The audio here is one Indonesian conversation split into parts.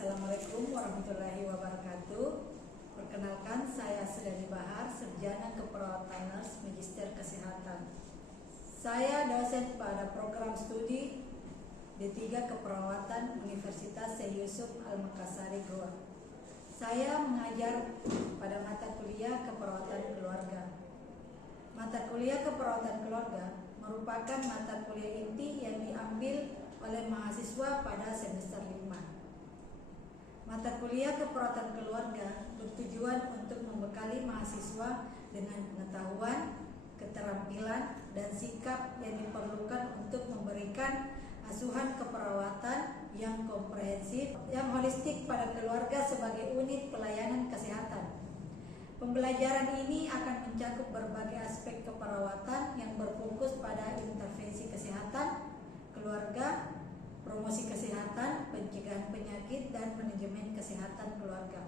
Assalamualaikum warahmatullahi wabarakatuh. Perkenalkan, saya Sudani Bahar, Sarjana Keperawatan Nurse Magister Kesehatan. Saya dosen pada program studi D3 Keperawatan Universitas Syekh Yusuf Al-Makassari Goa. Saya mengajar pada mata kuliah Keperawatan Keluarga. Mata kuliah Keperawatan Keluarga merupakan mata kuliah inti yang diambil oleh mahasiswa pada semester 5. Mata kuliah Keperawatan Keluarga bertujuan untuk membekali mahasiswa dengan pengetahuan, keterampilan, dan sikap yang diperlukan untuk memberikan asuhan keperawatan yang komprehensif, yang holistik pada keluarga sebagai unit pelayanan kesehatan. Pembelajaran ini akan mencakup berbagai aspek keperawatan yang berfokus pada intervensi kesehatan keluarga, promosi kesehatan, pencegahan penyakit, dan manajemen kesehatan keluarga.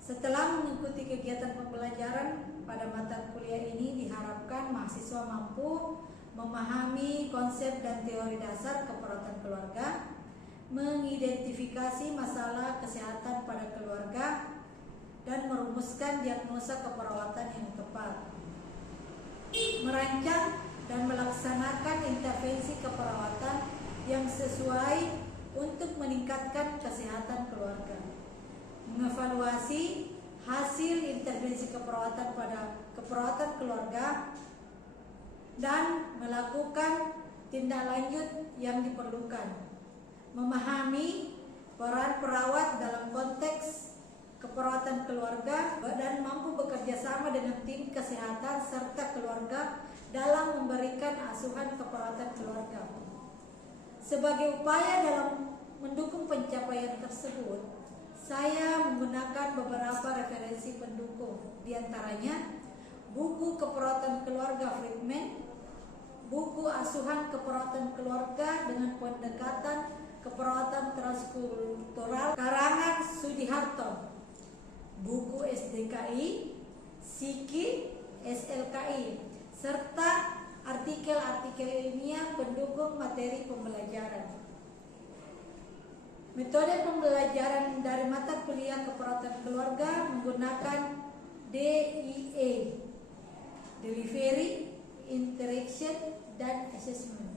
Setelah mengikuti kegiatan pembelajaran pada mata kuliah ini, diharapkan mahasiswa mampu memahami konsep dan teori dasar keperawatan keluarga, mengidentifikasi masalah kesehatan pada keluarga, dan merumuskan diagnosa keperawatan yang tepat, merancang dan melaksanakan intervensi keperawatan yang sesuai untuk meningkatkan kesehatan keluarga, mengevaluasi hasil intervensi keperawatan pada keperawatan keluarga, dan melakukan tindak lanjut yang diperlukan, memahami peran perawat dalam konteks keperawatan keluarga, dan mampu bekerja sama dengan tim kesehatan serta keluarga dalam memberikan asuhan keperawatan keluarga. Sebagai upaya dalam mendukung pencapaian tersebut, saya menggunakan beberapa referensi pendukung, diantaranya buku Keperawatan Keluarga Friedman, buku Asuhan Keperawatan Keluarga dengan Pendekatan Keperawatan Transkultural karangan Sudiharto, buku SDKI, Psiki, SLKI, serta artikel-artikel ilmiah pendukung materi pembelajaran. Metode pembelajaran dari mata kuliah Keperawatan Keluarga menggunakan DIA, Delivery, Interaction, dan Assessment.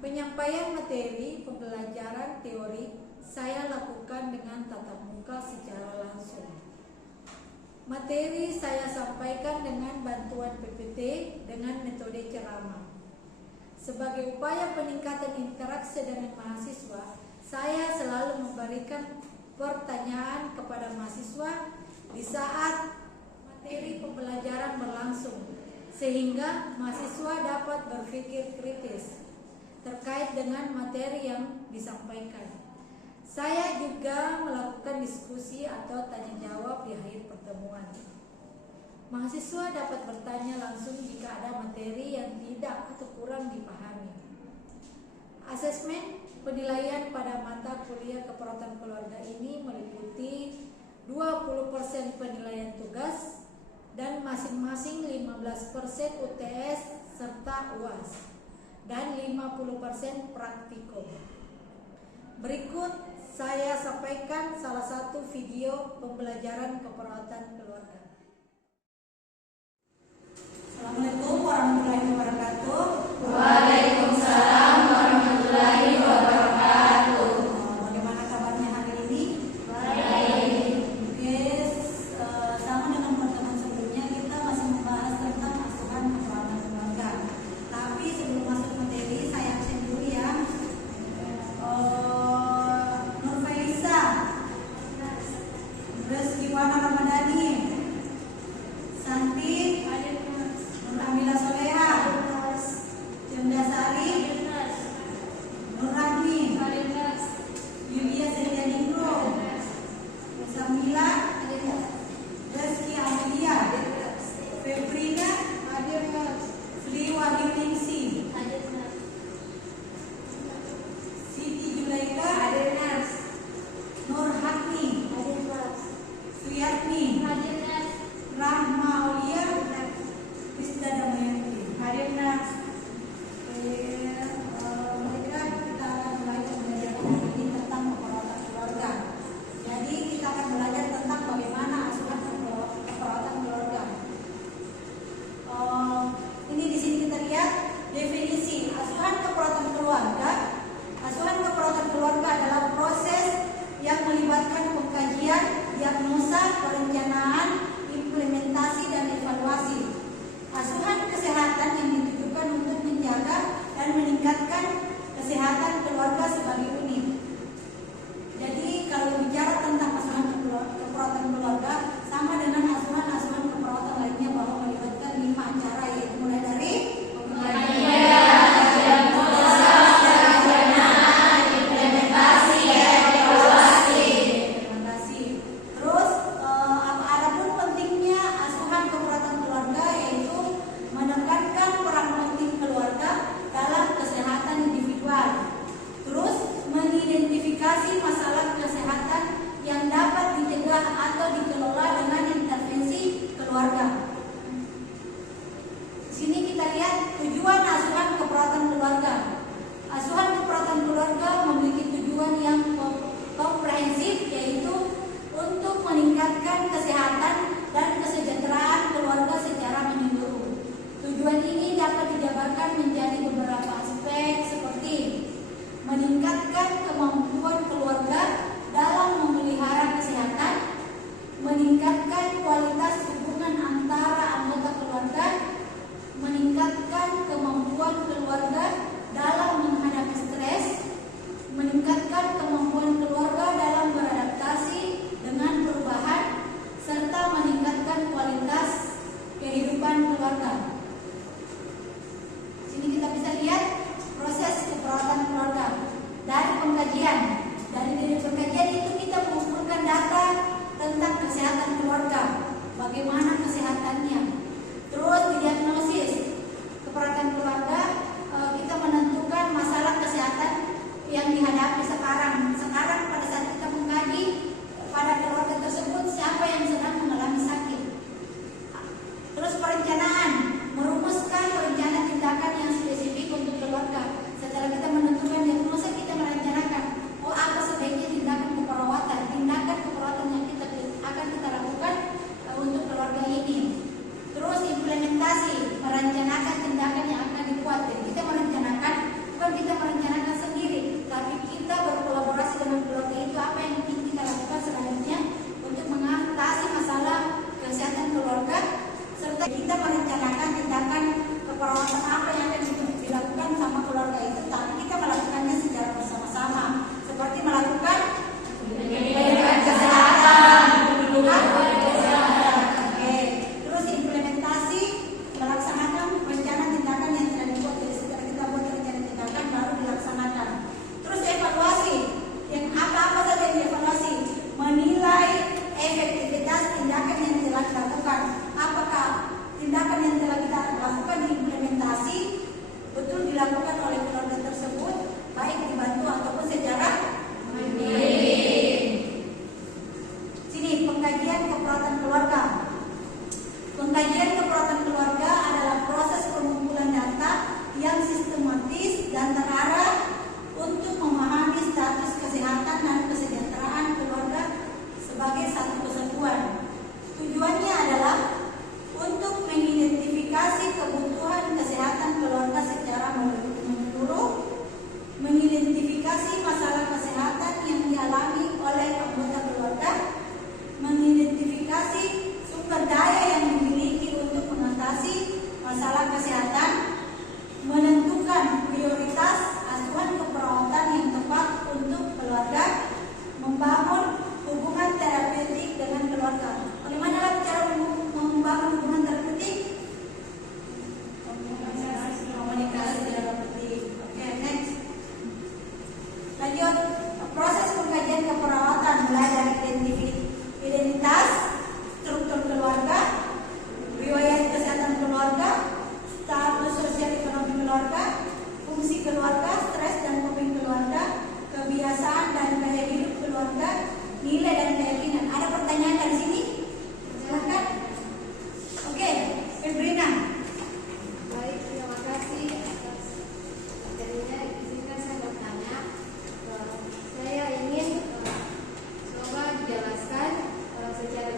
Penyampaian materi pembelajaran teori saya lakukan dengan tatap muka secara langsung. Materi saya sampaikan dengan bantuan PPT dengan metode ceramah. Sebagai upaya peningkatan interaksi dengan mahasiswa, saya selalu memberikan pertanyaan kepada mahasiswa di saat materi pembelajaran berlangsung, sehingga mahasiswa dapat berpikir kritis terkait dengan materi yang disampaikan. Saya juga melakukan diskusi atau tanya jawab di akhir pertemuan. Mahasiswa dapat bertanya langsung jika ada materi yang tidak atau kurang dipahami. Asesmen penilaian pada mata kuliah Keperawatan Keluarga ini meliputi 20% penilaian tugas dan masing-masing 15% UTS serta UAS dan 50% praktikum. Berikut saya sampaikan salah satu video pembelajaran keperawatan keluarga. Assalamualaikum warahmatullahi wabarakatuh. Waalaikumsalam warahmatullahi wabarakatuh. Bagaimana kabarnya hari ini? Baik. Oke, sama dengan pertemuan sebelumnya kita masih membahas tentang asuhan keperawatan keluarga. Tapi sebelum masuk materi, saya absen dulu ya. Nur Faisa, terus Iwana Ramadhani, keluarga adalah proses yang melibatkan pengkajian, diagnosa, perencanaan, implementasi, dan evaluasi. Asuhan kesehatan yang ditujukan untuk menjaga dan meningkatkan kesehatan keluarga sebagai unit. Jadi kalau bicara tentang asuhan keperawatan keluarga sama dengan asuhan keperawatan lainnya bahwa melibatkan 5 cara, yaitu mulai dari masalah kesehatan yang dapat dicegah atau dikelola dengan intervensi keluarga. Di sini kita lihat tujuan asuhan keperawatan keluarga. Asuhan keperawatan keluarga memiliki tujuan yang komprehensif, yaitu untuk meningkatkan kesehatan dan kesejahteraan keluarga secara menyeluruh. Tujuan ini dapat dijabarkan menjadi beberapa aspek seperti meningkatkan kemampuan keluarga dalam memelihara kesehatan, meningkatkan kualitas hubungan antara anggota keluarga, meningkatkan kemampuan keluarga dalam menghadapi stres, meningkatkan kemampuan keluarga dalam beradaptasi dengan perubahan, serta meningkatkan kualitas kehidupan keluarga. Sini kita bisa lihat proses keperawatan keluarga dari pengkajian. Dari pengkajian itu kita mengumpulkan data tentang kesehatan keluarga, bagaimana kesehatannya. Terus didiagnosis keperawatan keluarga, kita menentukan masalah kesehatan yang dihadapi sekarang. Sekarang pada saat kita mengkaji pada keluarga tersebut siapa yang sedang mengalami sakit. Terus perencanaan, merumuskan rencana tindakan yang spesifik untuk keluarga. Setelah kita menentukan diagnosa, kita merencanakan apa sebaiknya tindakan keperawatan yang kita akan kita lakukan untuk keluarga ini. Terus implementasi, merencanakan tindakan yang akan dibuat. Jadi kita merencanakan, bukan kita merencanakan sendiri, tapi kita berkolaborasi dengan keluarga itu apa yang ingin kita lakukan selanjutnya untuk mengatasi masalah kesehatan keluarga, serta kita merencanakan tindakan keperawatan apa yang akan dilakukan sama keluarga itu, tapi kita melakukannya secara bersama-sama, seperti melakukan kesehatan, terus implementasi, melaksanakan rencana tindakan yang sudah dibuat. Jadi setelah kita buat rencana tindakan baru dilaksanakan. Terus evaluasi, yang apa-apa saja yang dievaluasi, menilai efektivitas tindakan yang telah dilakukan. Apakah tindakan yang telah kita lakukan diimplementasi betul dilakukan oleh keluarga tersebut, baik dibantu ataupun secara mandiri. Sini pengkajian keperawatan keluarga. Pengkajian keperawatan keluarga adalah proses pengumpulan data yang sistematis dan terarah untuk memahami status kesehatan dan kesejahteraan keluarga sebagai satu kesatuan. Tujuannya adalah untuk mengidentifikasi kebutuhan kesehatan keluarga secara menyeluruh, mengidentifikasi masalah kesehatan yang dialami oleh anggota keluarga, mengidentifikasi sumber daya yang dimiliki untuk mengatasi masalah kesehatan, menentukan prioritas asuhan keperawatan yang tepat untuk keluarga, membangun hubungan terapeutik dengan keluarga. Bagaimana cara membangun hubungan terapeutik? Komunikasi terapeutik. Oke, next. Lanjut, proses pengkajian keperawatan mulai dari identitas, struktur keluarga, riwayat kesehatan keluarga, status sosial ekonomi keluarga, fungsi keluarga, stres dan coping keluarga, kebiasaan dan gaya hidup keluarga, nilai dan keyakinan. Ada pertanyaan dari sini? Silakan. Oke, Febrina. Baik, terima kasih atas materinya. Izinkan saya bertanya. Saya ingin coba dijelaskan secara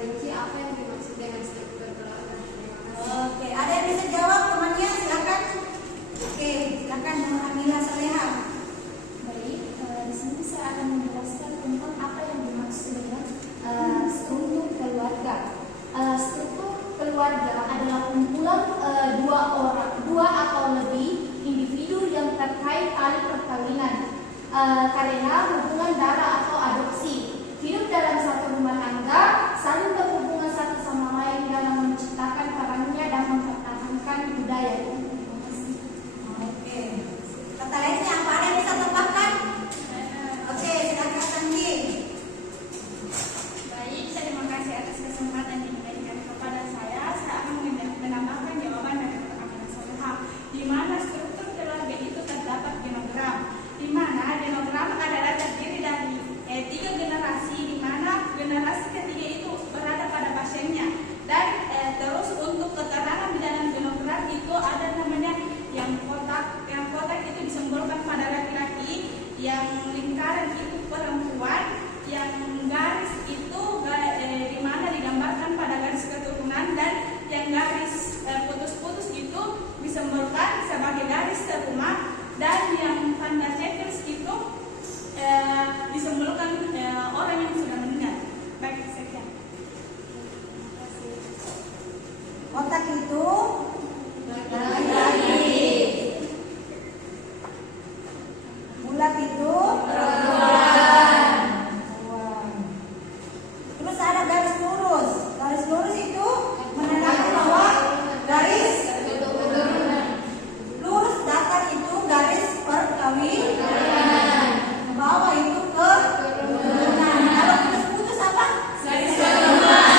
adanya hubungan darah atau adopsi. Hidup dalam satu rumah tangga, saling berhubungan satu sama lain dalam menciptakan perannya dan mempertahankan budaya. Oke. Kata lainnya apa, ada yang bisa tambahkan? Oke, silakan Santi. Baik, terima kasih atas kesempatan yang diberikan kepada saya. Saya akan menambahkan jawaban dari pertanyaan Solehah, di mana struktur keluarga itu terdapat genogram, di mana genogram adalah terdiri dari 3 generasi, di mana generasi ketiga itu berada pada pasiennya. Dan terus untuk keterangan di dalam genogram itu ada namanya yang kotak itu disimbolkan pada laki-laki, yang lingkaran itu perempuan, yang garis itu di mana digambarkan pada garis keturunan, dan yang garis putus-putus itu disimbolkan sebagai garis serumah, dan yang tanda circles itu disimbolkan orang yang sudah meninggal. Baik, sekian. Kotak itu bulat itu perempuan. Terus ada garis lurus. Garis lurus itu menandakan bahwa garis lurus datar itu garis perkawinan. Ke bawah itu keturunan. Kalau putus-putus apa? Garis serumah.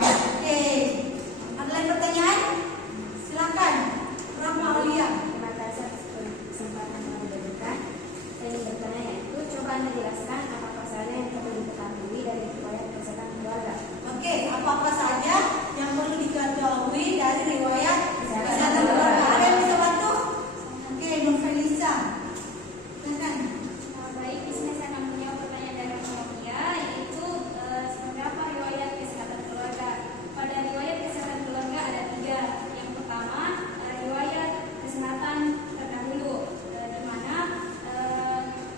Oke. Ada lagi pertanyaan? Silakan. Rahma Aulia. Terima kasih atas kesempatan yang diberikan. Saya ingin bertanya, yaitu coba Anda jelaskan apa saja yang perlu diketahui dari riwayat kesehatan keluarga. Oke, apa-apa saja yang perlu diketahui dari riwayat kesehatan keluarga? Ada yang bisa bantu? Oke, Nur Felisa. Silakan. Baik, di sini saya akan menjawab pertanyaan dari Muhammadiyah, yaitu seperti apa riwayat kesehatan keluarga. Pada riwayat kesehatan keluarga ada 3. Yang pertama, riwayat kesehatan terdahulu, di mana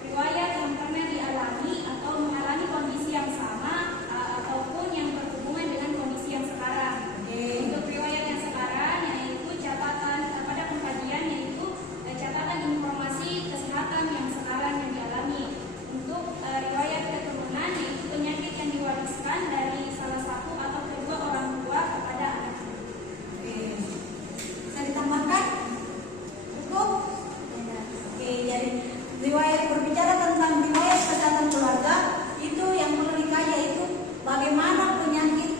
riwayat yang pernah dialami atau mengalami kondisi yang sama ataupun yang berhubungan dengan kondisi yang sekarang. Untuk riwayat yang sekarang, yaitu catatan pada pengkajian, yaitu catatan informasi kesehatan yang sekarang yang dialami. Untuk riwayat keturunan, yaitu penyakit yang diwariskan dari salah satu atau kedua orang tua kepada anaknya. Oke. Bisa ditambahkan? Cukup? Oke, jadi riwayat berbicara tentang riwayat kesehatan keluarga itu yang perlu dikaji, yaitu bagaimana penyakit.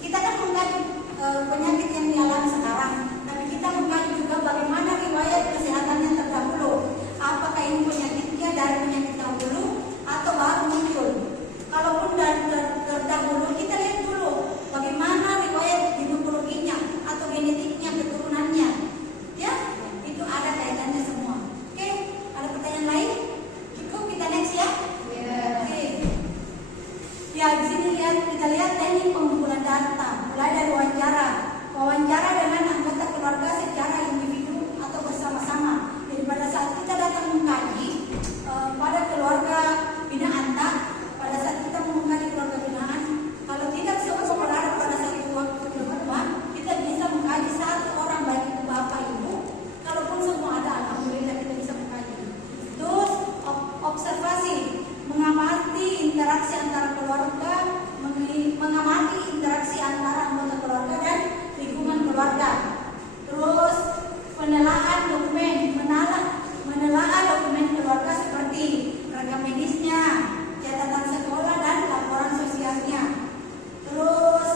Kita kan mengkaji penyakit yang dialami sekarang, tapi kita mengkaji juga bagaimana riwayat kesehatannya terdahulu. Apakah ini penyakitnya dari penyakit terdahulu atau baru muncul? Kalaupun dari terdahulu, kita lihat dulu bagaimana riwayat ginekologinya atau genetiknya, keturunannya. Ya, itu ada kaitannya semua. Oke, ada pertanyaan lain? Cukup, kita next ya. Oke. Ya, di sini kita lihat teknik pengumpulan data, mulai dari wawancara dengan anggota keluarga secara individu atau bersama-sama. Jadi pada saat kita datang mengkaji pada keluarga binaan, pada saat kita mengkaji keluarga binaan, kalau tidak semua berada pada satu waktu bersamaan, kita bisa mengkaji satu orang, baik itu bapak ibu. Kalaupun semua ada, alhamdulillah kita bisa mengkaji. Terus observasi, mengamati interaksi antara keluarga, mengamati interaksi antara anggota keluarga dan lingkungan keluarga. Terus penelaahan dokumen, menelaah dokumen keluarga seperti rekam medisnya, catatan sekolah dan laporan sosialnya. Terus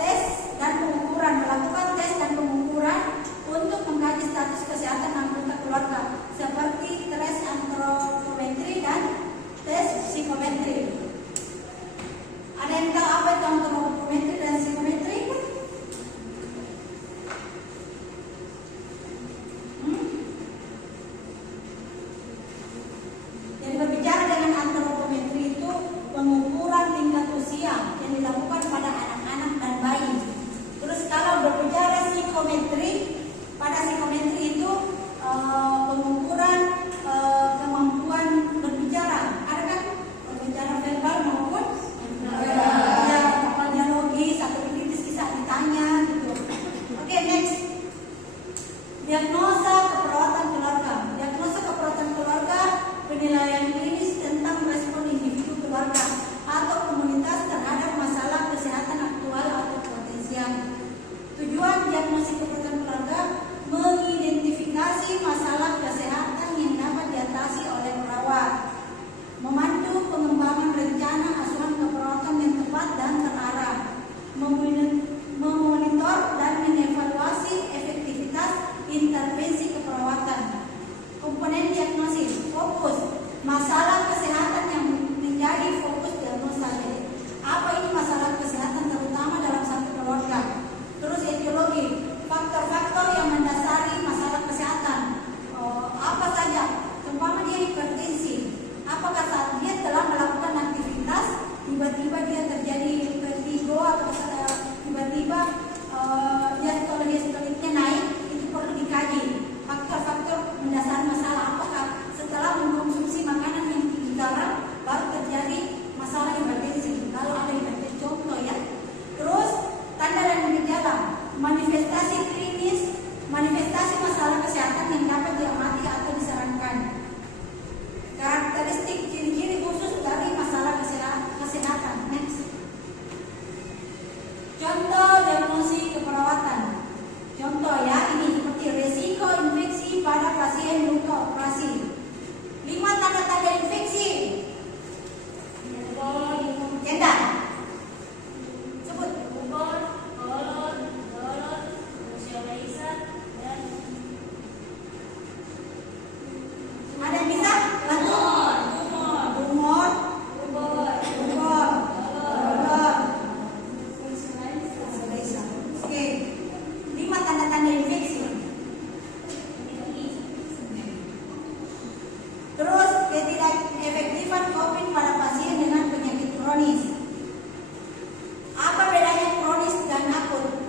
tes dan pengukuran, melakukan tes dan pengukuran untuk mengkaji status kesehatan anggota keluarga seperti tes antropometri dan tes psikometri. Ada yang tahu apa masalah kesehatan yang menjadi fokus diagnosa. Jadi, apa ini masalah kesehatan terutama dalam satu keluarga. Terus etiologi, faktor-faktor yang mendasari masalah kesehatan. Apa saja? Umpama dia hipertensi. Apakah saat dia telah melakukan aktivitas tiba-tiba dia terjadi vertigo atau tiba-tiba diastolitnya naik, itu perlu dikaji. Faktor-faktor mendasari masalah, apakah setelah mengkonsumsi makanan yang tinggi garam baru terjadi masalah hipertensi. Kalau ada hipertensi, contoh ya. Terus tanda dan gejala, manifestasi klinis, manifestasi masalah kesehatan yang dapat diamati atau disarankan. Karakteristik ciri-ciri khusus dari masalah kesehatan. Next. Contoh diagnosis keperawatan. Contoh ya, ini seperti resiko infeksi pada pasien luka operasi. 5 tanda-tanda infeksi. Cenda. Sebut. Ada yang bisa bantu? Tumor, dolor. Oke. 5 tanda-tanda infeksi. Terus ketidakefektifan COVID pada pasien dengan penyakit kronis. Apa bedanya kronis dan akut?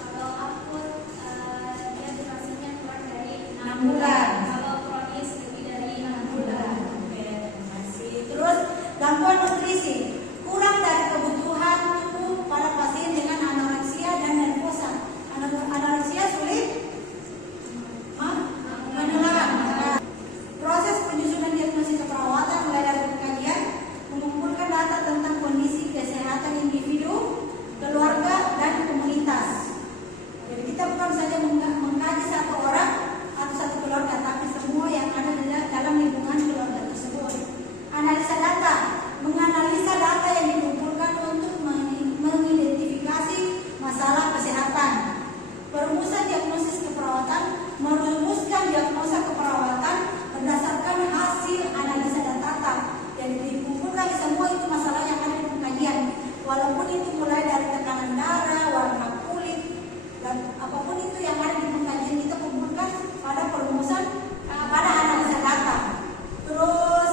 Kalau akut dia durasinya kurang dari 6 bulan. Kalau kronis lebih dari 6 bulan. Oke, terima kasih. Terus gangguan nutrisi, kurang dari kebutuhan tubuh pada pasien dengan anoreksia dan nervosa. Anoreksia sulit menelan. Proses penyusunan diagnosis keperawatan mulai dari pengkajian, mengumpulkan data tentang kondisi kesehatan individu, keluarga, dan komunitas. Jadi kita bukan saja mengkaji satu orang atau satu keluarga, tapi semua yang ada dalam lingkungan keluarga tersebut. Analisa data, menganalisa data yang dikumpulkan untuk mengidentifikasi masalah kesehatan. Perumusan diagnosis keperawatan, merumuskan diagnosa keperawatan berdasarkan hasil analisa data. Jadi dikumpulkan semua itu masalah yang ada di pengkajian. Walaupun itu mulai dari tekanan darah, warna kulit, dan apapun itu yang ada di pengkajian kita kumpulkan pada perumusan, pada analisa data. Terus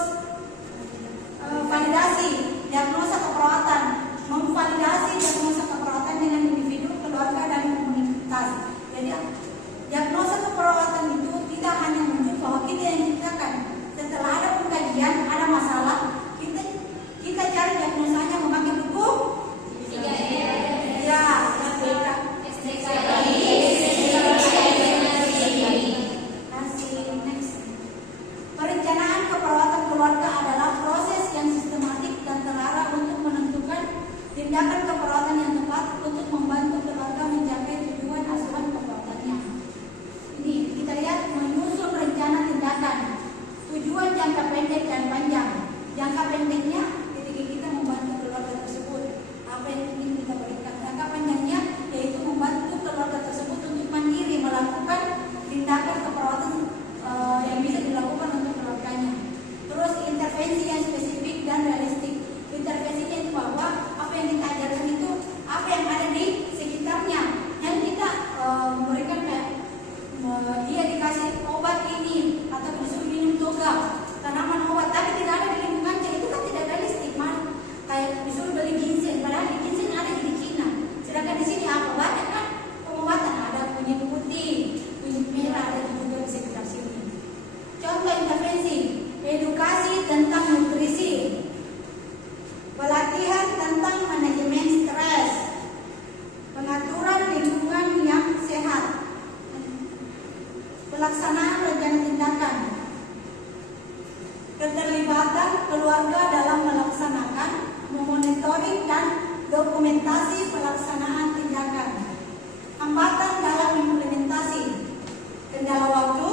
validasi diagnosa keperawatan, memvalidasi diagnosa keperawatan dengan individu, keluarga, dan komunitas. Jadi diagnosa keperawatan itu tidak hanya muncul bahwa kita yang ciptakan. Setelah ada pengkajian, ada masalah, kita cari diagnosanya memakai buku 3E. Ya, perencanaan keperawatan keluarga adalah proses yang sistematik dan terarah untuk menentukan tindakan keperawatan yang tepat untuk membantu keluarga mencapai tujuan asuhan keperawatannya. Ini kita lihat menyusun rencana tindakan, tujuan jangka pendek dan panjang. Jangka pendeknya ketika kita membantu keluarga tersebut, apa yang ingin kita berikan. Jangka panjangnya yaitu membantu keluarga tersebut untuk mandiri melakukan tindakan keperawatan yang bisa dilakukan untuk keluarganya. Terus intervensi yang spesifik dan realistik. Intervensinya itu bahwa apa yang kita ajarkan itu apa yang ada di sekitarnya. Yang kita memberikan kayak dia dikasih obat ini atau disuruh minum toga, tanaman obat, tapi tidak ada di lingkungannya, itu kan tidak realistik. Kayak disuruh beli ginseng, padahal di ginseng ada di Cina. Sedangkan di sini apa banyak kan pengobatan, ada kunyit putih, kunyit merah, ada juga di sekitar sini. Contoh intervensi, edukasi tentang nutrisi, pelatihan tentang manajemen stres, pengaturan lingkungan yang sehat, pelaksanaan rencana tindakan, keterlibatan keluarga dalam melaksanakan, memonitoring dan dokumentasi pelaksanaan tindakan, hambatan dalam implementasi, kendala waktu,